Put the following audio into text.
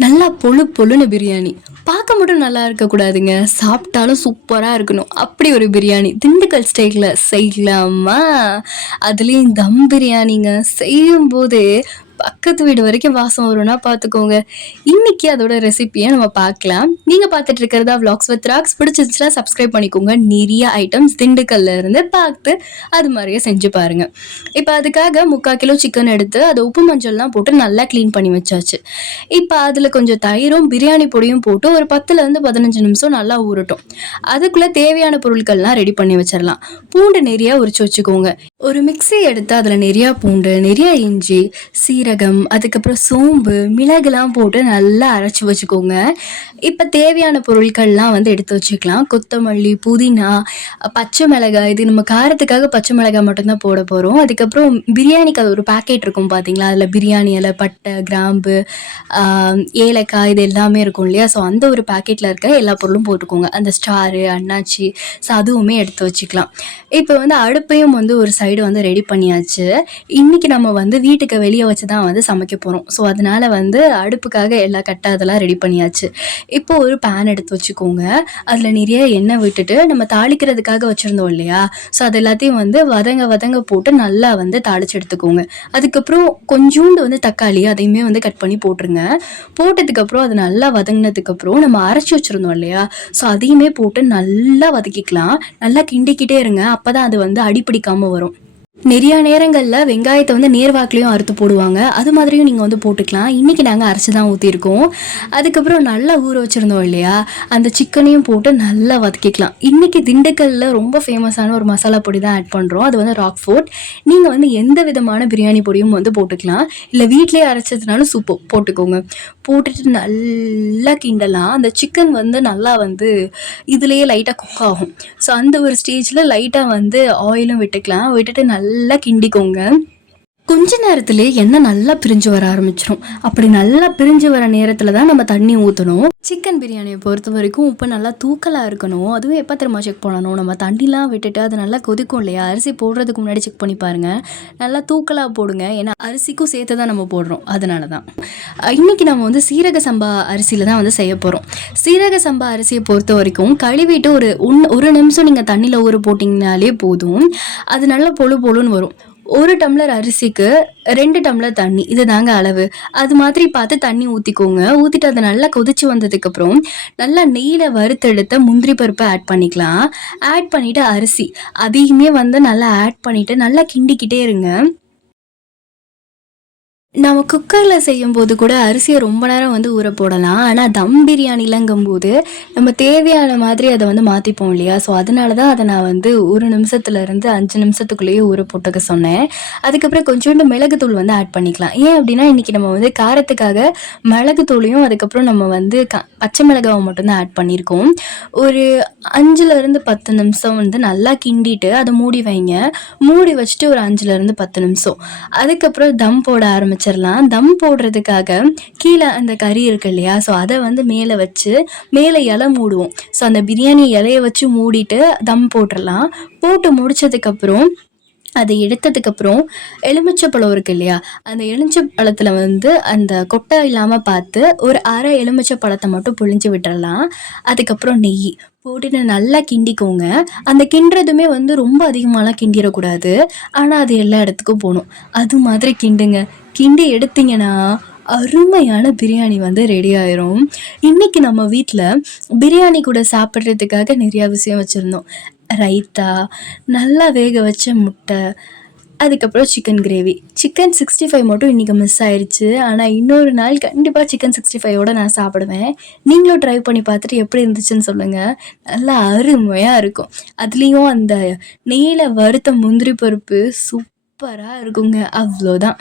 நல்லா பொழு பொழுன்னு பிரியாணி. பார்க்க மட்டும் நல்லா இருக்கக்கூடாதுங்க, சாப்பிட்டாலும் சூப்பராக இருக்கணும். அப்படி ஒரு பிரியாணி திண்டுக்கல் ஸ்டைலில் செய்யலாமா? அதுலேயும் தம் பிரியாணிங்க. செய்யும்போது பக்கத்து வீடு வரைக்கும் வாசம் வரும்னா பார்த்துக்கோங்க. இன்னைக்கு அதோட ரெசிபியை நம்ம பார்க்கலாம். நீங்கள் பார்த்துட்டு இருக்கிறதா vlogs with ராக்ஸ். பிடிச்சிருந்துச்சுன்னா சப்ஸ்கிரைப் பண்ணிக்கோங்க. நிறைய ஐட்டம்ஸ் திண்டுக்கல்ல இருந்து பார்த்து அது மாதிரியே செஞ்சு பாருங்க. இப்போ அதுக்காக 3/4 கிலோ சிக்கன் எடுத்து அதை உப்பு மஞ்சள்லாம் போட்டு நல்லா க்ளீன் பண்ணி வச்சாச்சு. இப்போ அதில் கொஞ்சம் தயிரும் பிரியாணி பொடியும் போட்டு ஒரு 10லேருந்து 15 நிமிஷம் நல்லா ஊறட்டும். அதுக்குள்ளே தேவையான பொருட்கள்லாம் ரெடி பண்ணி வச்சிடலாம். பூண்டு நிறையா உரிச்சு வச்சுக்கோங்க. ஒரு மிக்ஸி எடுத்து அதில் நிறையா பூண்டு, நிறையா இஞ்சி, சீரகம், அதுக்கப்புறம் சோம்பு, மிளகுலாம் போட்டு நல்லா அரைச்சி வச்சுக்கோங்க. இப்போ தேவையான பொருட்கள்லாம் வந்து எடுத்து வச்சுக்கலாம். கொத்தமல்லி, புதினா, பச்சை மிளகாய். இது நம்ம காரத்துக்காக பச்சை மிளகாய் மட்டும்தான் போட போகிறோம். அதுக்கப்புறம் பிரியாணிக்கு அது ஒரு பேக்கெட் இருக்கும் பார்த்தீங்களா, அதில் பிரியாணி இலை, பட்டை, கிராம்பு, ஏலக்காய் இது எல்லாமே இருக்கும் இல்லையா. ஸோ அந்த ஒரு பேக்கெட்டில் இருக்க எல்லா பொருளும் போட்டுக்கோங்க. அந்த ஸ்டாரு, அன்னாச்சி, ஸோ அதுவுமே எடுத்து வச்சுக்கலாம். இப்போ வந்து அடுப்பையும் வந்து ஒரு சைடு வந்து ரெடி பண்ணியாச்சு. இன்றைக்கி நம்ம வந்து வீட்டுக்கு வெளியே வச்சு தான் வந்து சமைக்க போகிறோம். ஸோ அதனால் வந்து அடுப்புக்காக எல்லா கட்டை அதெல்லாம் ரெடி பண்ணியாச்சு. இப்போ ஒரு பேன் எடுத்து வச்சுக்கோங்க. அதில் நிறைய எண்ணெய் விட்டுட்டு நம்ம தாளிக்கிறதுக்காக வச்சுருந்தோம் இல்லையா, ஸோ அது எல்லாத்தையும் வந்து வதங்க போட்டு நல்லா வந்து தாளித்து எடுத்துக்கோங்க. அதுக்கப்புறம் கொஞ்சோண்டு வந்து தக்காளி அதையுமே வந்து கட் பண்ணி போட்டுருங்க. போட்டதுக்கப்புறம் அது நல்லா வதங்கினதுக்கப்புறம் நம்ம அரைச்சி வச்சுருந்தோம் இல்லையா, ஸோ அதையுமே போட்டு நல்லா வதக்கிக்கலாம். நல்லா கிண்டிக்கிட்டே இருங்க, அப்போ தான் அது வந்து அடிப்பிடிக்காமல் வரும். நிறையா நேரங்களில் வெங்காயத்தை வந்து நேர்வாக்குலேயும் அறுத்து போடுவாங்க, அது மாதிரியும் நீங்கள் வந்து போட்டுக்கலாம். இன்றைக்கி நாங்கள் அரைச்சி தான் ஊற்றிருக்கோம். அதுக்கப்புறம் நல்லா ஊற வச்சுருந்தோம் இல்லையா, அந்த சிக்கனையும் போட்டு நல்லா வதக்கிக்கலாம். இன்றைக்கி திண்டுக்கல்லில் ரொம்ப ஃபேமஸான ஒரு மசாலா பொடி தான் ஆட் பண்ணுறோம். அது வந்து ராக் ஃபோர்ட். நீங்கள் வந்து எந்த விதமான பிரியாணி பொடியும் வந்து போட்டுக்கலாம், இல்லை வீட்டிலே அரைச்சதுனாலும் சூப்பர் போட்டுக்கோங்க. போட்டுட்டு நல்லா கிண்டலாம். அந்த சிக்கன் வந்து நல்லா வந்து இதுலேயே லைட்டாக குக் ஆகும். ஸோ அந்த ஒரு ஸ்டேஜில் லைட்டாக வந்து ஆயிலும் விட்டுக்கலாம். விட்டுட்டு நல்லா கிண்டிக்கோங்க. கொஞ்ச நேரத்திலே எண்ணெய் நல்லா பிரிஞ்சு வர ஆரம்பிச்சிடும். அப்படி நல்லா பிரிஞ்சு வர நேரத்தில் தான் நம்ம தண்ணி ஊற்றணும். சிக்கன் பிரியாணியை பொறுத்த வரைக்கும் உப்பு நல்லா தூக்கலாக இருக்கணும். அதுவும் எப்போ திரும்ப செக் பண்ணணும், நம்ம தண்ணிலாம் விட்டுட்டு அது நல்லா கொதிக்கும் இல்லையா, அரிசி போடுறதுக்கு முன்னாடி செக் பண்ணி பாருங்கள். நல்லா தூக்கலாக போடுங்க, ஏன்னா அரிசிக்கும் சேர்த்து தான் நம்ம போடுறோம். அதனால தான் இன்றைக்கி நம்ம வந்து சீரக சம்பா அரிசியில் தான் வந்து செய்ய போகிறோம். சீரக சம்பா அரிசியை பொறுத்த வரைக்கும் கழுவிட்டு ஒரு நிமிஷம் நீங்கள் தண்ணியில் ஊற போட்டிங்கனாலே போதும். அது நல்லா பொழுன்னு வரும். 1 டம்ளர் அரிசிக்கு 2 டம்ளர் தண்ணி, இது தாங்க அளவு. அது மாதிரி பார்த்து தண்ணி ஊற்றிக்கோங்க. ஊற்றிட்டு அதை நல்லா கொதிச்சு வந்ததுக்கப்புறம் நல்லா நெய்யில் வறுத்தெடுத்த முந்திரி பருப்பை ஆட் பண்ணிக்கலாம். ஆட் பண்ணிவிட்டு அரிசி அதையுமே வந்து நல்லா ஆட் பண்ணிவிட்டு நல்லா கிண்டிக்கிட்டே இருங்க. நம்ம குக்கரில் செய்யும்போது கூட அரிசியை ரொம்ப நேரம் வந்து ஊற போடலாம். ஆனால் தம் பிரியாணிலங்கும்போது நம்ம தேவையான மாதிரி அதை வந்து மாற்றிப்போம் இல்லையா, ஸோ அதனால தான் அதை நான் வந்து 1 நிமிஷத்துலேருந்து 5 நிமிஷத்துக்குள்ளேயே ஊற போட்டுக்க சொன்னேன். அதுக்கப்புறம் கொஞ்சோண்டு மிளகுத்தூள் வந்து ஆட் பண்ணிக்கலாம். ஏன் அப்படின்னா இன்றைக்கி நம்ம வந்து காரத்துக்காக மிளகுத்தூளையும் அதுக்கப்புறம் நம்ம வந்து பச்சை மிளகாவை மட்டும்தான் ஆட் பண்ணியிருக்கோம். ஒரு 5லேருந்து 10 நிமிஷம் வந்து நல்லா கிண்டிட்டு அதை மூடி வைங்க. மூடி வச்சுட்டு ஒரு 5லேருந்து 10 நிமிஷம் அதுக்கப்புறம் தம் போட ஆரம்பிச்சிடலாம். தம் போடுறதுக்காக கீழே அந்த கறி இருக்கு இல்லையா, ஸோ அதை வந்து மேலே வச்சு மேலே இலை மூடுவோம். ஸோ அந்த பிரியாணி இலையை வச்சு மூடிட்டு தம் போட்டுடலாம். போட்டு முடிச்சதுக்கப்புறம் அதை எடுத்ததுக்கப்புறம் எலுமிச்சைப்பழம் இருக்குது இல்லையா, அந்த எலுமிச்சை வந்து அந்த கொட்டை இல்லாமல் பார்த்து ஒரு அரை எலுமிச்சை பழத்தை மட்டும் புழிஞ்சு விட்டுறலாம். அதுக்கப்புறம் நெய் போட்டுட்டு நல்லா கிண்டிக்கோங்க. அந்த கிண்டுறதுமே வந்து ரொம்ப அதிகமாகலாம் கிண்டிடக்கூடாது, ஆனால் அது எல்லா இடத்துக்கும் போகணும். அது மாதிரி கிண்டுங்க. கிண்டி எடுத்தீங்கன்னா அருமையான பிரியாணி வந்து ரெடி ஆயிரும். இன்றைக்கி நம்ம வீட்டில் பிரியாணி கூட சாப்பிட்றதுக்காக நிறையா விஷயம் வச்சுருந்தோம். ரைத்தா, நல்லா வேக வச்ச முட்டை, அதுக்கப்புறம் சிக்கன் கிரேவி. சிக்கன் 65 மட்டும் இன்றைக்கி மிஸ் ஆயிடுச்சு. ஆனால் இன்னொரு நாள் கண்டிப்பாக சிக்கன் 65யோடு நான் சாப்பிடுவேன். நீங்களும் ட்ரை பண்ணி பார்த்துட்டு எப்படி இருந்துச்சுன்னு சொல்லுங்கள். நல்லா அருமையாக இருக்கும். அதுலேயும் அந்த நெய்யில் வறுத்த முந்திரி பருப்பு சூப்பராக இருக்குங்க. அவ்வளோதான்.